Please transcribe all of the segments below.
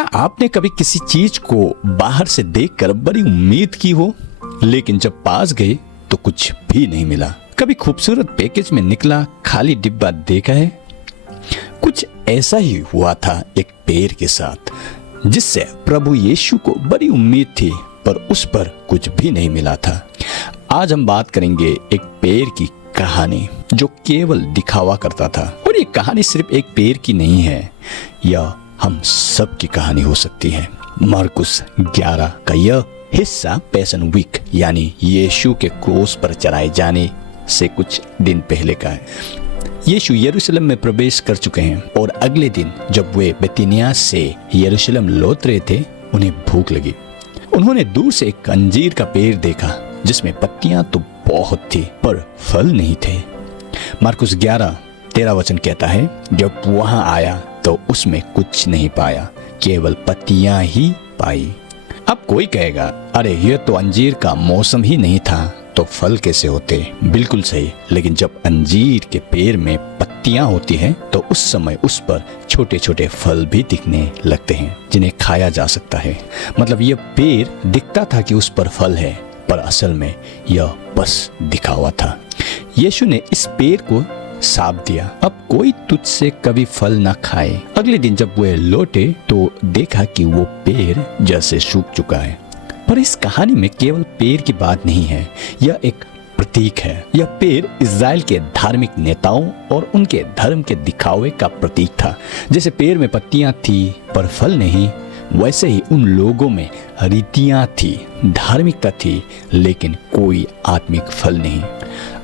क्या आपने कभी किसी चीज को बाहर से देखकर बड़ी उम्मीद की हो, लेकिन जब पास गए तो कुछ भी नहीं मिला? कभी खूबसूरत पैकेज में निकला खाली डिब्बा देखा है? कुछ ऐसा ही हुआ था एक पेड़ के साथ, जिससे प्रभु यीशु को बड़ी उम्मीद थी, पर उस पर कुछ भी नहीं मिला था। आज हम बात करेंगे एक पेड़ की कहानी जो केवल दिखावा करता था। और ये कहानी सिर्फ एक पेड़ की नहीं है, यह हम सब की कहानी हो सकती है। मार्कुस 11 का यह हिस्सा पैशन वीक यानी यीशु के क्रूस पर चढ़ाए जाने से कुछ दिन पहले का है। यीशु यरूशलेम में प्रवेश कर चुके हैं और अगले दिन जब वे बेतनिया से यरूशलेम लौट रहे थे, उन्हें भूख लगी। उन्होंने दूर से एक अंजीर का पेड़ देखा जिसमें पत्तियां तो बहुत थी पर फल नहीं थे। मार्कुस 11:13 वचन कहता है, जब वहां आया तो उसमें कुछ नहीं पाया, केवल पत्तियां ही पाई। अब कोई कहेगा, अरे यह तो अंजीर का मौसम ही नहीं था, तो फल कैसे होते? बिल्कुल सही, लेकिन जब अंजीर के पेड़ में पत्तियां होती हैं तो उस समय उस पर छोटे छोटे फल भी दिखने लगते हैं जिन्हें खाया जा सकता है। मतलब यह पेड़ दिखता था कि उस पर फल है, पर असल में यह बस दिखावा था। यीशु ने इस पेड़ को साफ दिया, अब कोई तुझसे कभी फल ना खाए। अगले दिन जब वे लौटे तो देखा कि वो पेड़ जैसे सूख चुका है। पर इस कहानी में केवल पेड़ की बात नहीं है, यह एक प्रतीक है। यह पेड़ इज़राइल के धार्मिक नेताओं और उनके धर्म के दिखावे का प्रतीक था। जैसे पेड़ में पत्तियां थी पर फल नहीं, वैसे ही उन लोगों में रीतियां थी, धार्मिकता थी, लेकिन कोई आत्मिक फल नहीं।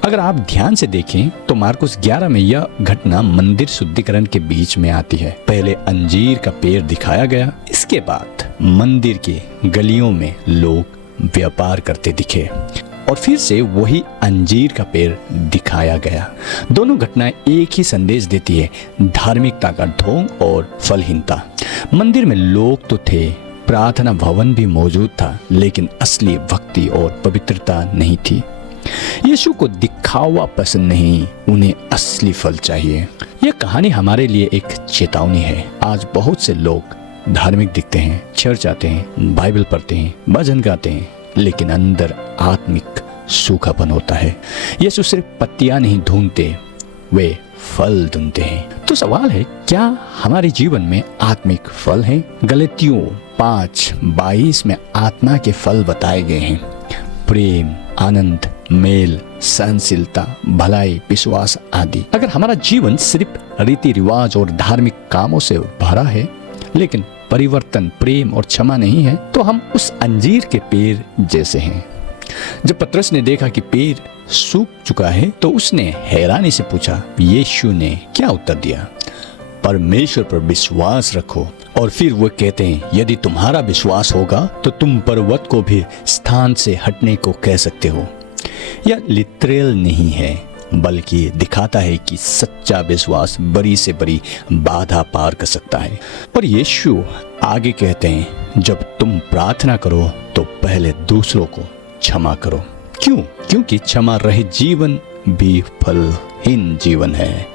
अगर आप ध्यान से देखें तो मार्कुस 11 में यह घटना मंदिर शुद्धिकरण के बीच में आती है। पहले अंजीर का पेड़ दिखाया गया, इसके बाद मंदिर की गलियों में लोग व्यापार करते दिखे और फिर से वही अंजीर का पेड़ दिखाया गया। दोनों घटनाएं एक ही संदेश देती है, धार्मिकता का ढोंग और फलहीनता। मंदिर में लोग तो थे, प्रार्थना भवन भी मौजूद था, लेकिन असली भक्ति और पवित्रता नहीं थी। यीशु को दिखावा पसंद नहीं, उन्हें असली फल चाहिए। यह कहानी हमारे लिए एक चेतावनी है। आज बहुत से लोग धार्मिक दिखते हैं, चर्च आते हैं, बाइबल पढ़ते हैं, भजन गाते हैं, लेकिन अंदर आत्मिक सूखापन होता है। यीशु सिर्फ पत्तियां नहीं ढूंढते, वे फल ढूंढते हैं। तो सवाल है, क्या हमारे जीवन में आत्मिक फल हैं? गलातियों 5:22 में आत्मा के फल बताए गए हैं, प्रेम, आनंद, मेल, सहनशीलता, भलाई, विश्वास आदि। अगर हमारा जीवन सिर्फ रीति रिवाज और धार्मिक कामों से भरा है, लेकिन परिवर्तन, प्रेम और क्षमा नहीं है, तो हम उस अंजीर के पेड़ जैसे हैं। जब पतरस ने देखा कि पेड़ सूख चुका है तो उसने हैरानी से पूछा। यीशु ने क्या उत्तर दिया? परमेश्वर पर विश्वास रखो। और फिर वो कहते हैं, यदि तुम्हारा विश्वास होगा तो तुम पर्वत को भी स्थान से हटने को कह सकते हो। यह लिटरल नहीं है, बल्कि दिखाता है कि सच्चा विश्वास बड़ी से बड़ी बाधा पार कर सकता है। और यीशु आगे कहते हैं, जब तुम प्रार्थना करो तो पहले दूसरों को क्षमा करो। क्यों? क्योंकि क्षमा रहित जीवन भी फलहीन जीवन है।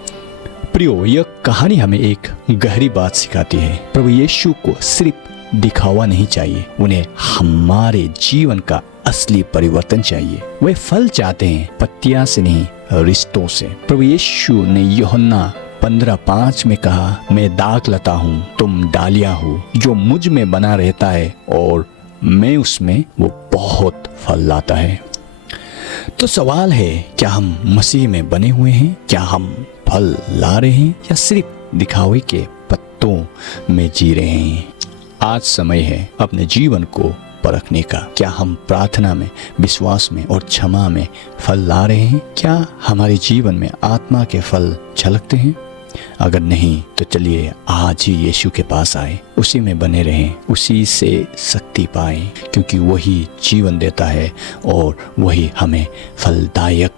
प्रियो, यह कहानी हमें एक गहरी बात सिखाती है। प्रभु यीशु को सिर्फ दिखावा नहीं चाहिए, उन्हें हमारे जीवन का असली परिवर्तन चाहिए। वे फल चाहते हैं, पत्तियां से नहीं, रिश्तों से। प्रभु यीशु ने यूहन्ना 15:5 में कहा, मैं दाखलता हूँ, तुम डालियां हो, जो मुझ में बना रहता है और मैं उसमें, वो बहुत फल लाता है। तो सवाल है, क्या हम मसीह में बने हुए हैं? क्या हम फल ला रहे हैं या सिर्फ दिखावे के पत्तों में जी रहे हैं? आज समय है अपने जीवन को परखने का। क्या हम प्रार्थना में, विश्वास में और क्षमा में फल ला रहे हैं? क्या हमारे जीवन में आत्मा के फल झलकते हैं? अगर नहीं तो चलिए आज ही यीशु के पास आए, उसी में बने रहें, उसी से शक्ति पाएं, क्योंकि वही जीवन देता है और वही हमें फलदायक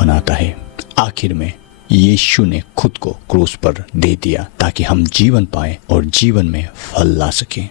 बनाता है। आखिर में यीशु ने खुद को क्रूस पर दे दिया ताकि हम जीवन पाएं और जीवन में फल ला सकें।